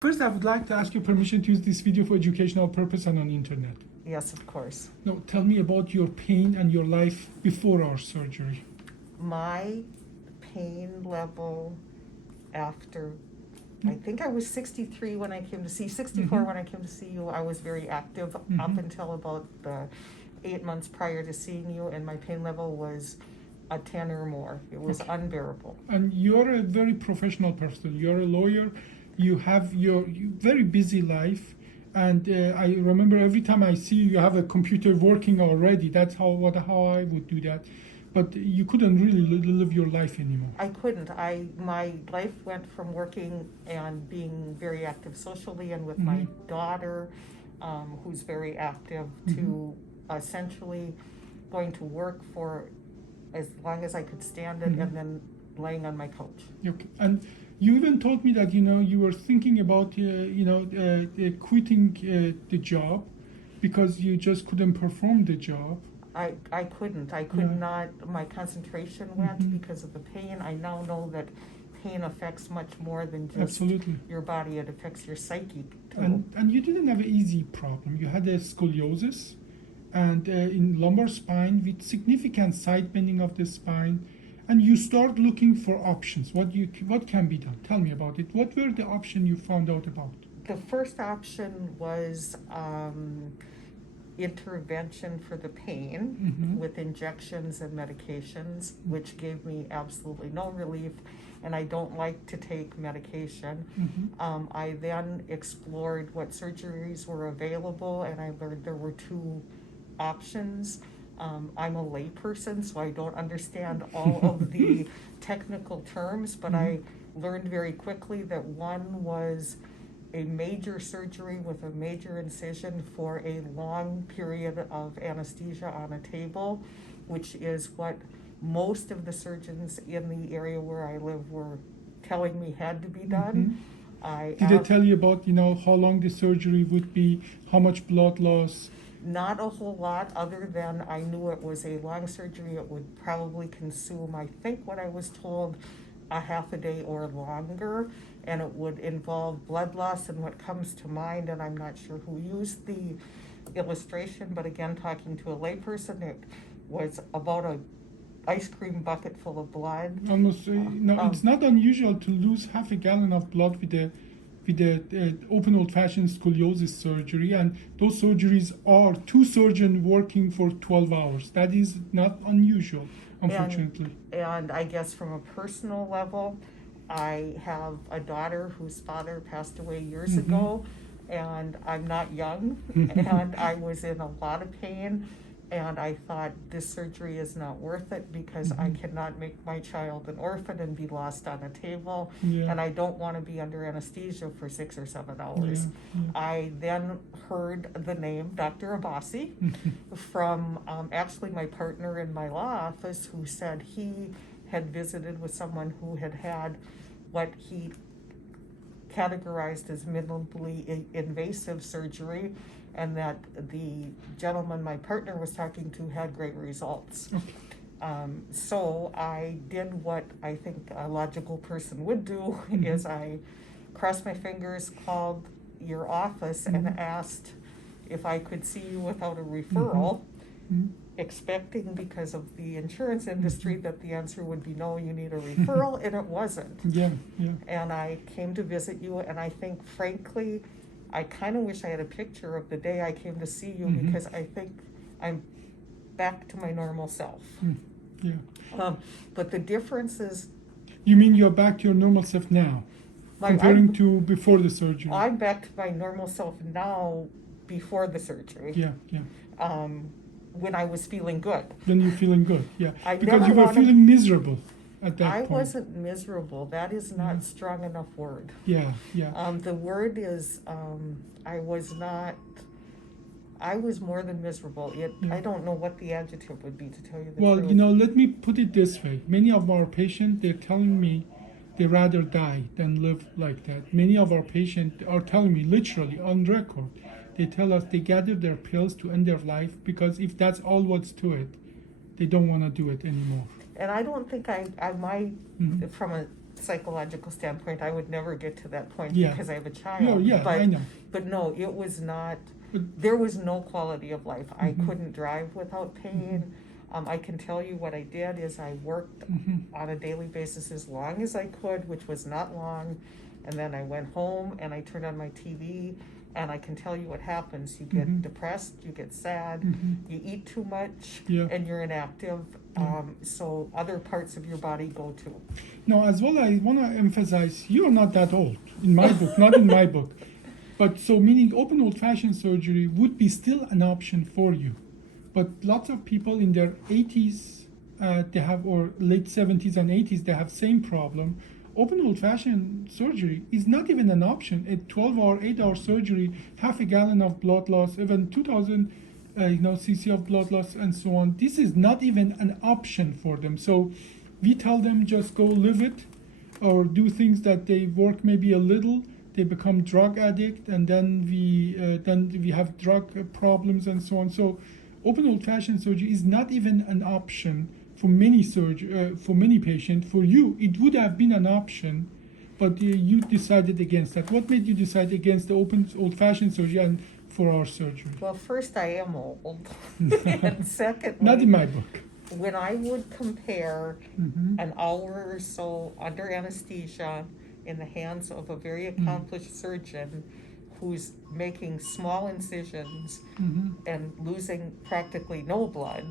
First, I would like to ask your permission to use this video for educational purpose and on internet. Yes, of course. Now, tell me about your pain and your life before our surgery. My pain level after, I think I was 63 when I came to see, 64 when I came to see you. I was very active up until about the 8 months prior to seeing you, and my pain level was a 10 or more. It was unbearable. And you're a very professional person. You're a lawyer. You have your very busy life. And I remember every time I see you, you have a computer working already. That's how I would do that. But you couldn't really live your life anymore. I couldn't. My life went from working and being very active socially and with my daughter, who's very active, to essentially going to work for as long as I could stand it and then laying on my couch. Okay. And you even told me that you were thinking about quitting the job because you just couldn't perform the job. I couldn't. I could not. My concentration went because of the pain. I now know that pain affects much more than just your body. It affects your psyche too. And you didn't have an easy problem. You had a scoliosis and in lumbar spine with significant side bending of the spine. And you start looking for options. What can be done? Tell me about it. What were the options you found out about? The first option was intervention for the pain with injections and medications, which gave me absolutely no relief, and I don't like to take medication. I then explored what surgeries were available, and I learned there were two options. I'm a layperson, so I don't understand all of the technical terms, but I learned very quickly that one was a major surgery with a major incision for a long period of anesthesia on a table, which is what most of the surgeons in the area where I live were telling me had to be done. Did they tell you about how long the surgery would be, how much blood loss? Not a whole lot, other than I knew it was a long surgery. It would probably consume, I think what I was told, a half a day or longer, and it would involve blood loss. And what comes to mind, and I'm not sure who used the illustration, but again, talking to a layperson, it was about a ice cream bucket full of blood. Almost, it's not unusual to lose half a gallon of blood with the open old-fashioned scoliosis surgery, and those surgeries are two surgeons working for 12 hours. That is not unusual, unfortunately. And I guess from a personal level, I have a daughter whose father passed away years ago, and I'm not young, and I was in a lot of pain, and I thought this surgery is not worth it because I cannot make my child an orphan and be lost on a table, and I don't want to be under anesthesia for 6 or 7 hours. I then heard the name Dr. Abbasi from actually my partner in my law office, who said he had visited with someone who had had what he categorized as minimally invasive surgery, and that the gentleman my partner was talking to had great results. So I did what I think a logical person would do, is I crossed my fingers, called your office and asked if I could see you without a referral, expecting, because of the insurance industry, that the answer would be no, you need a referral, and it wasn't. And I came to visit you, and I think, frankly, I kind of wish I had a picture of the day I came to see you, because I think I'm back to my normal self. But the difference is... You mean you're back to your normal self now, comparing to before the surgery? I'm back to my normal self now, before the surgery. When I was feeling good. When you're feeling good, because you were feeling miserable at that point. I wasn't miserable. That is not strong enough word. The word is, I was more than miserable. I don't know what the adjective would be, to tell you the truth. Well, let me put it this way. Many of our patients, they're telling me they rather die than live like that. Many of our patients are telling me, literally, on record, they tell us they gather their pills to end their life because if that's all what's to it, they don't want to do it anymore. And I don't think I might, from a psychological standpoint, I would never get to that point Yeah. because I have a child. Yeah, but, I know. But no, it was not, But, there was no quality of life. I Mhm. couldn't drive without pain. I can tell you what I did is I worked Mhm. on a daily basis as long as I could, which was not long. And then I went home and I turned on my TV, and I can tell you what happens. You get Mhm. depressed, you get sad, Mhm. you eat too much, Yeah. and you're inactive. Yeah. So other parts of your body go too. Now, as well, I want to emphasize you're not that old in my book, not in my book. But so, meaning open old fashioned surgery would be still an option for you. But lots of people in their 80s, they have, or late 70s and 80s, they have same problem. Open old fashioned surgery is not even an option. A 12-hour, 8-hour surgery, half a gallon of blood loss, even 2,000 cc of blood loss, and so on. This is not even an option for them. So we tell them just go live it, or do things that they work maybe a little. They become drug addict, and then we have drug problems and so on. So open old fashioned surgery is not even an option for many for many patients. For you, it would have been an option, but you decided against that. What made you decide against the open old fashioned surgery and for our surgery? Well, first, I am old. And secondly, Not in my book. when I would compare Mhm. an hour or so under anesthesia in the hands of a very accomplished surgeon who's making small incisions Mhm. and losing practically no blood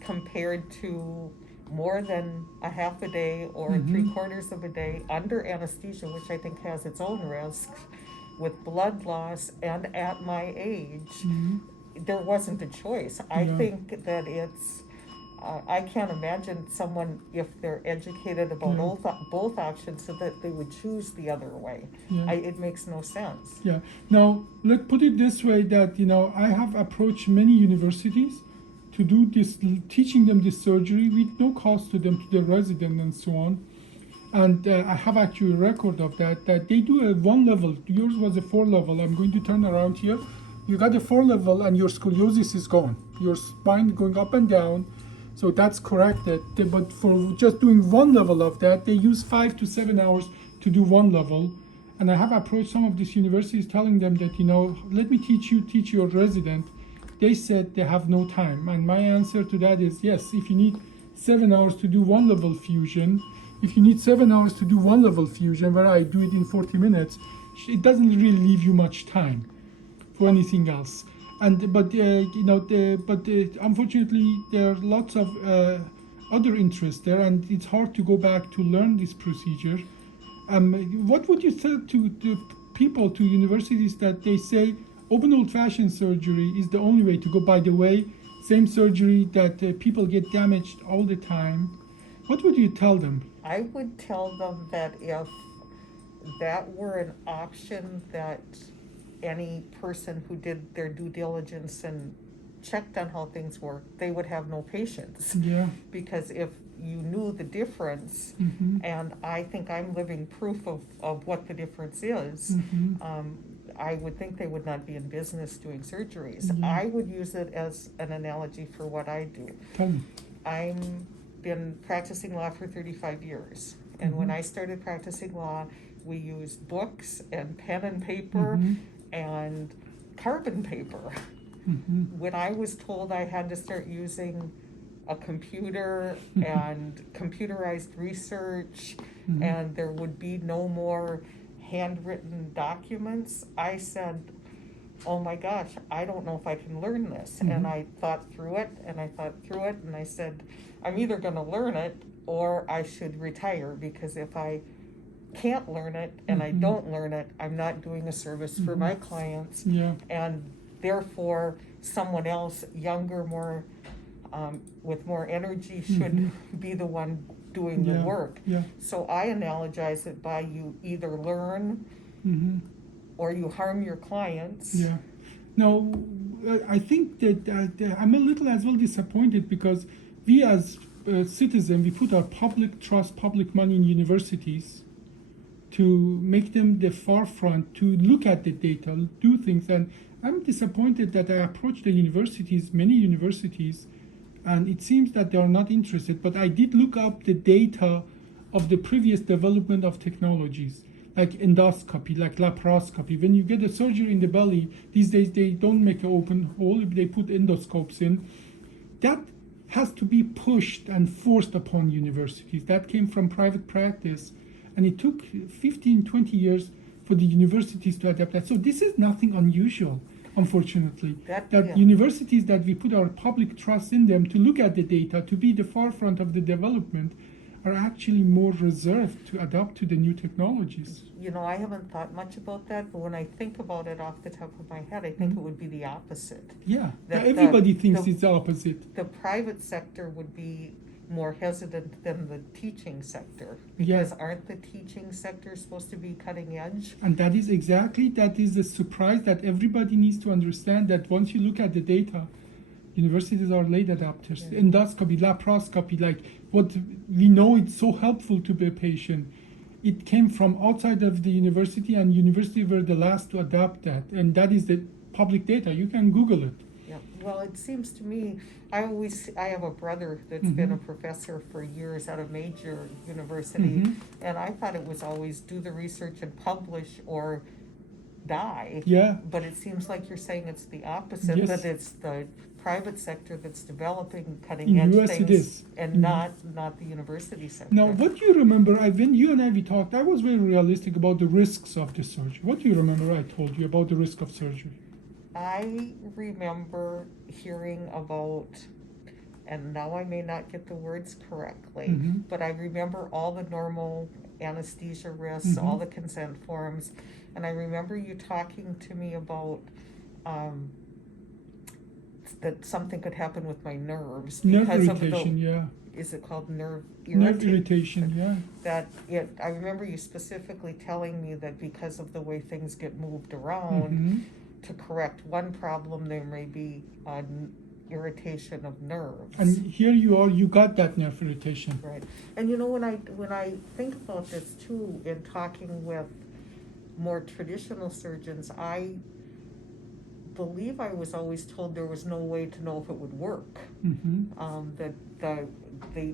compared to more than a half a day or Mhm. 3/4 of a day under anesthesia, which I think has its own risks, with blood loss and at my age, Mhm. there wasn't a choice. I Yeah. think that it's, I can't imagine someone, if they're educated about Yeah. both options, so that they would choose the other way. Yeah. It makes no sense. Yeah. Now, let's put it this way: that I have approached many universities to do this, teaching them this surgery with no cost to them, to their resident, and so on. And I have actually a record of that. That they do a 1 level. Yours was a 4 level. I'm going to turn around here. You got a 4 level, and your scoliosis is gone. Your spine going up and down. So that's corrected. But for just doing 1 level of that, they use 5 to 7 hours to do 1 level. And I have approached some of these universities telling them that, let me teach your resident. They said they have no time. And my answer to that is yes, if you need 7 hours to do 1 level fusion, if you need 7 hours to do 1 level fusion, where I do it in 40 minutes, it doesn't really leave you much time for anything else. But unfortunately, there are lots of other interests there, and it's hard to go back to learn this procedure. What would you say to people, to universities, that they say open old-fashioned surgery is the only way to go? By the way, same surgery that people get damaged all the time. What would you tell them? I would tell them that if that were an option, that any person who did their due diligence and checked on how things work, they would have no patience. Yeah. Because if you knew the difference, Mm-hmm. and I think I'm living proof of what the difference is, Mm-hmm. I would think they would not be in business doing surgeries. Yeah. I would use it as an analogy for what I do. Tell me. I'm been practicing law for 35 years. And when Mhm. I started practicing law, we used books and pen and paper Mhm. and carbon paper. Mm-hmm. When I was told I had to start using a computer and computerized research, Mhm. and there would be no more handwritten documents, I said, oh my gosh, I don't know if I can learn this. Mhm. And I thought through it, and I thought through it, and I said, I'm either going to learn it or I should retire, because if I can't learn it and I Mhm. don't learn it, I'm not doing a service for Mhm. my clients. Yeah. And therefore, someone else, younger, more with more energy, should Mhm. be the one doing the Yeah. work. Yeah. So I analogize it by you either learn Mm-hmm. or you harm your clients. Yeah. Now, I think that I'm a little as well disappointed, because we as citizens, we put our public money in universities to make them the forefront, to look at the data, do things. And I'm disappointed that I approached the universities, many universities, and it seems that they are not interested. But I did look up the data of the previous development of technologies, like endoscopy, like laparoscopy. When you get a surgery in the belly, these days they don't make an open hole, they put endoscopes in. That has to be pushed and forced upon universities. That came from private practice, and it took 15, 20 years for the universities to adapt that. So this is nothing unusual, unfortunately. That universities, that we put our public trust in them to look at the data, to be the forefront of the development, are actually more reserved to adapt to the new technologies. You know, I haven't thought much about that, but when I think about it off the top of my head, I think it would be the opposite. Yeah, That everybody thinks it's the opposite. The private sector would be more hesitant than the teaching sector, Yeah. because aren't the teaching sector supposed to be cutting edge? And that is the surprise that everybody needs to understand, that once you look at the data, universities are late adapters. Yeah. Endoscopy, laparoscopy, like what we know, it's so helpful to the patient. It came from outside of the university, and university were the last to adapt that. And that is the public data. You can Google it. Yeah, well, it seems to me, I have a brother that's been a professor for years at a major university, and I thought it was always do the research and publish or die. Yeah. But it seems like you're saying it's the opposite, Yes. that it's the private sector that's developing cutting In edge US it things, is. and not the university sector. Now, what do you remember? When you and we talked, I was very realistic about the risks of the surgery. What do you remember I told you about the risk of surgery? I remember hearing about, and now I may not get the words correctly, but I remember all the normal anesthesia risks, all the consent forms, and I remember you talking to me about that something could happen with my nerves Nerve because of irritation, the, yeah. is it called nerve Nerve irritation, yeah. I remember you specifically telling me that because of the way things get moved around, to correct one problem, there may be an irritation of nerves. And here you are, you got that nerve irritation. Right. And you know, when I think about this too, in talking with more traditional surgeons, I believe I was always told there was no way to know if it would work. That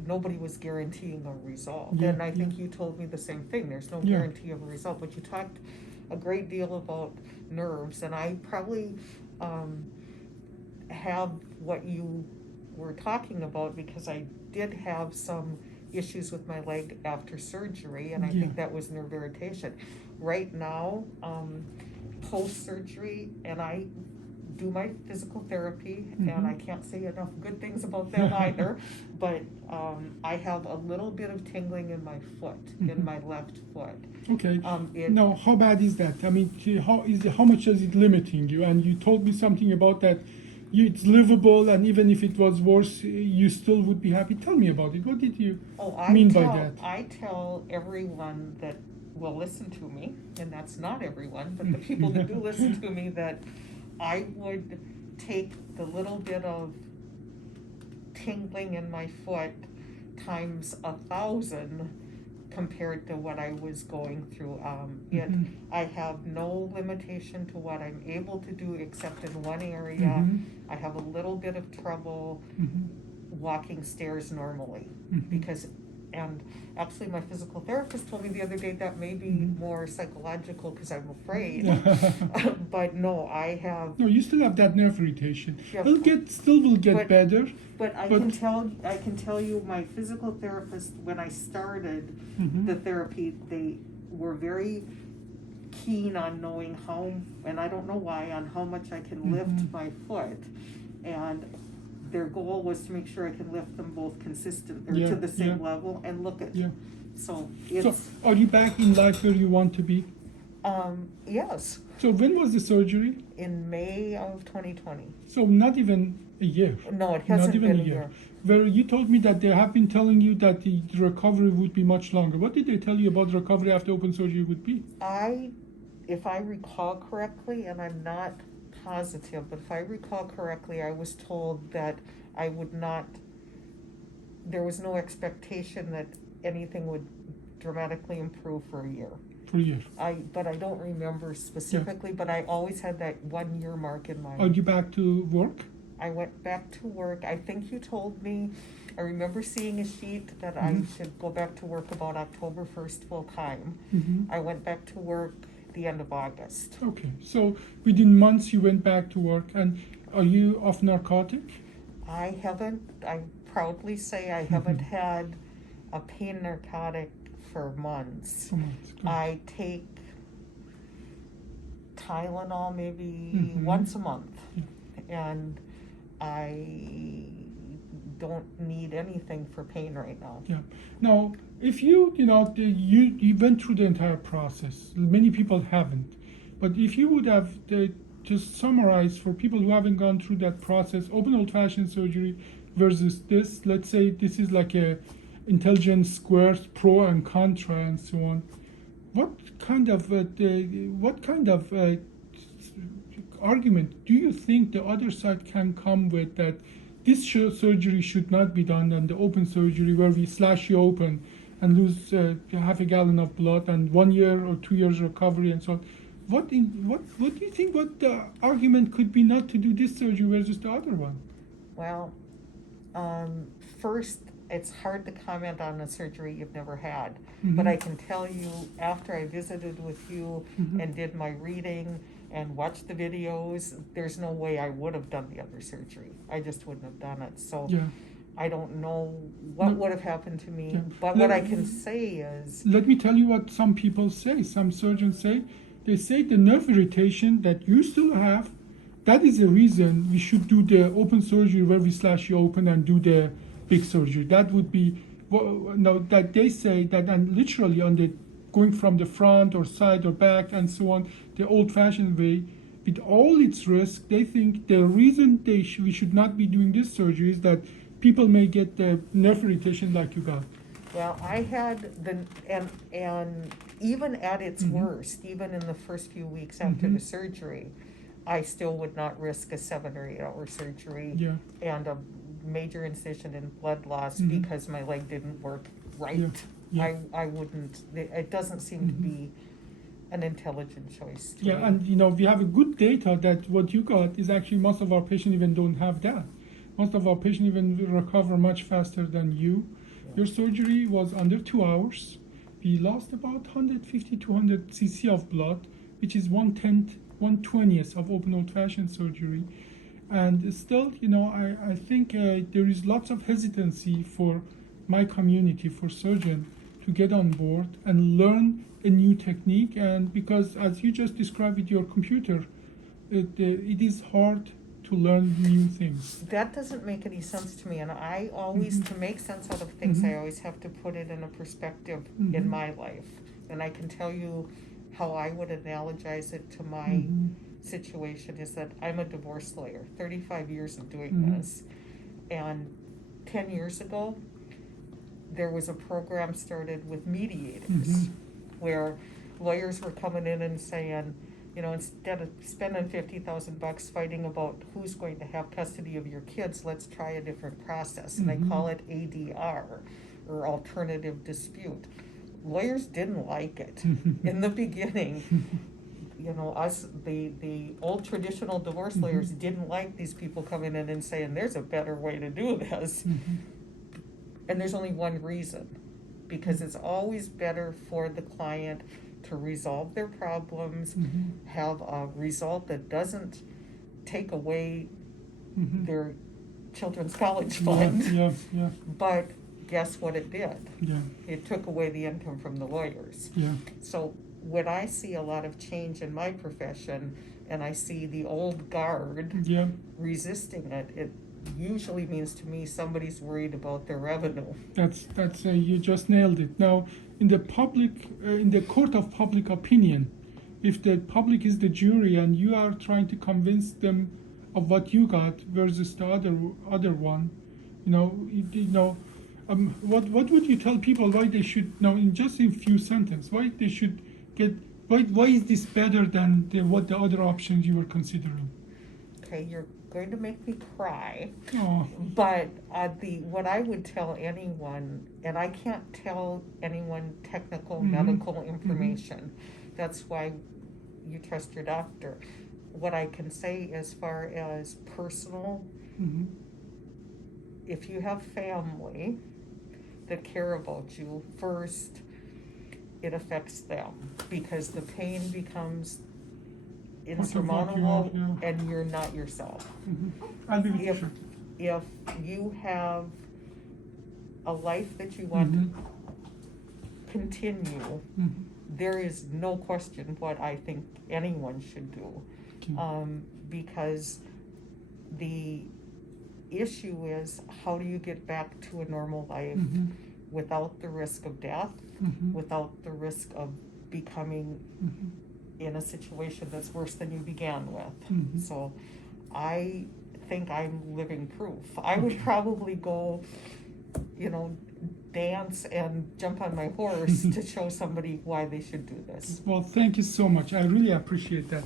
nobody was guaranteeing a result. Yeah, And I think you told me the same thing. There's no guarantee of a result. But you talked a great deal about nerves, and I probably have what you were talking about, because I did have some issues with my leg after surgery, and I think that was nerve irritation. Right now, post-surgery, and I do my physical therapy, and I can't say enough good things about them either, but I have a little bit of tingling in my foot, in my left foot. Okay. Now, how bad is that? I mean, how much is it limiting you? And you told me something about that. It's livable, and even if it was worse, you still would be happy. Tell me about it. What did you mean by that? I tell everyone that will listen to me, and that's not everyone, but the people that do listen to me, that I would take the little bit of tingling in my foot times 1,000 compared to what I was going through. I have no limitation to what I'm able to do except in one area. I have a little bit of trouble walking stairs normally, because, and actually my physical therapist told me the other day that may be more psychological because I'm afraid. But no, I have. No, you still have that nerve irritation. Yeah. It'll still get better. But I can tell you, my physical therapist, when I started the therapy, they were very keen on knowing how, and I don't know why, on how much I can lift my foot, and their goal was to make sure I can lift them both consistent or to the same level, and look at. So it's. So are you back in life where you want to be? Yes. So when was the surgery? In May of 2020. So not even a year. No, it hasn't not even been a year. Where you told me that they have been telling you that the recovery would be much longer. What did they tell you about recovery after open surgery would be? If I recall correctly, and I'm not positive, but if I recall correctly, I was told that I would not, there was no expectation that anything would dramatically improve for a year. For a year. But I don't remember specifically, but I always had that 1 year mark in mind. Are you back to work? I went back to work. I think you told me, I remember seeing a sheet that I should go back to work about October 1st full time. I went back to work the end of August. Okay, so within months you went back to work, and are you off narcotic? I proudly say I haven't had a pain narcotic for months. For months, good. I take Tylenol maybe once a month, and I don't need anything for pain right now. Yeah. Now, if you went through the entire process, many people haven't, but if you would have just summarize for people who haven't gone through that process, open old-fashioned surgery versus this, let's say this is like a intelligent squares, pro and contra and so on. What kind of argument do you think the other side can come with that this surgery should not be done, and the open surgery where we slash you open and lose half a gallon of blood and 1 year or 2 years recovery and so on? What do you think? What the argument could be not to do this surgery versus the other one? Well, first, it's hard to comment on a surgery you've never had, but I can tell you after I visited with you and did my reading and watched the videos, there's no way I would have done the other surgery. I just wouldn't have done it. So Yeah. I don't know what would have happened to me, but what I can say is, Let me tell you what some people say. Some surgeons say, they say the nerve irritation that you still have, that is the reason we should do the open surgery where we slash you open and do the big surgery. That would be, that they say that, and literally on the going from the front or side or back and so on, the old-fashioned way, with all its risk, they think the reason we should not be doing this surgery is that people may get the nerve irritation like you got. well, I had and even at its worst, even in the first few weeks after the surgery, I still would not risk a 7 or 8 hour surgery Yeah. and a major incision and blood loss because my leg didn't work right. Yeah. I wouldn't, it doesn't seem to be an intelligent choice to Yeah, me. and we have a good data that what you got is actually most of our patients even don't have that. Most of our patients even recover much faster than you. Your surgery was under 2 hours. We lost about 150, 200 cc of blood, which is 1/10, 1/20th of open old-fashioned surgery. And still, I think there is lots of hesitancy for my community, for surgeons, to get on board and learn a new technique. And because, as you just described with your computer, it is hard to learn new things. That doesn't make any sense to me, and I always, to make sense out of things, I always have to put it in a perspective in my life. And I can tell you how I would analogize it to my situation is that I'm a divorce lawyer, 35 years of doing this. And 10 years ago, there was a program started with mediators where lawyers were coming in and saying, instead of spending $50,000 fighting about who's going to have custody of your kids, let's try a different process. And I call it ADR, or alternative dispute. Lawyers didn't like it in the beginning. Us, the old traditional divorce lawyers didn't like these people coming in and saying, there's a better way to do this. And there's only one reason, because it's always better for the client to resolve their problems, have a result that doesn't take away their children's college fund. Yeah. But guess what it did? Yeah. It took away the income from the lawyers. Yeah. So when I see a lot of change in my profession and I see the old guard Yeah. resisting it, it usually means to me somebody's worried about their revenue. That's you just nailed it. Now, in the court of public opinion, if the public is the jury and you are trying to convince them of what you got versus the other one, what would you tell people why they should in just a few sentences why they should get why is this better than what the other options you were considering? Okay, you're going to make me cry. Oh. But what I would tell anyone, and I can't tell anyone technical medical information. That's why you trust your doctor. what I can say as far as personal, Mhm. if you have family that care about you, first, it affects them because the pain becomes insurmountable yeah. and you're not yourself. Mhm. I'll be with you. If, Sure. if you have a life that you want Mhm. to continue, Mhm. there is no question what I think anyone should do. Okay. Because the issue is, how do you get back to a normal life Mhm. without the risk of death, Mhm. without the risk of becoming Mhm. in a situation that's worse than you began with? Mhm. So I think I'm living proof. I would Okay. probably go, dance and jump on my horse to show somebody why they should do this. Well, thank you so much. I really appreciate that.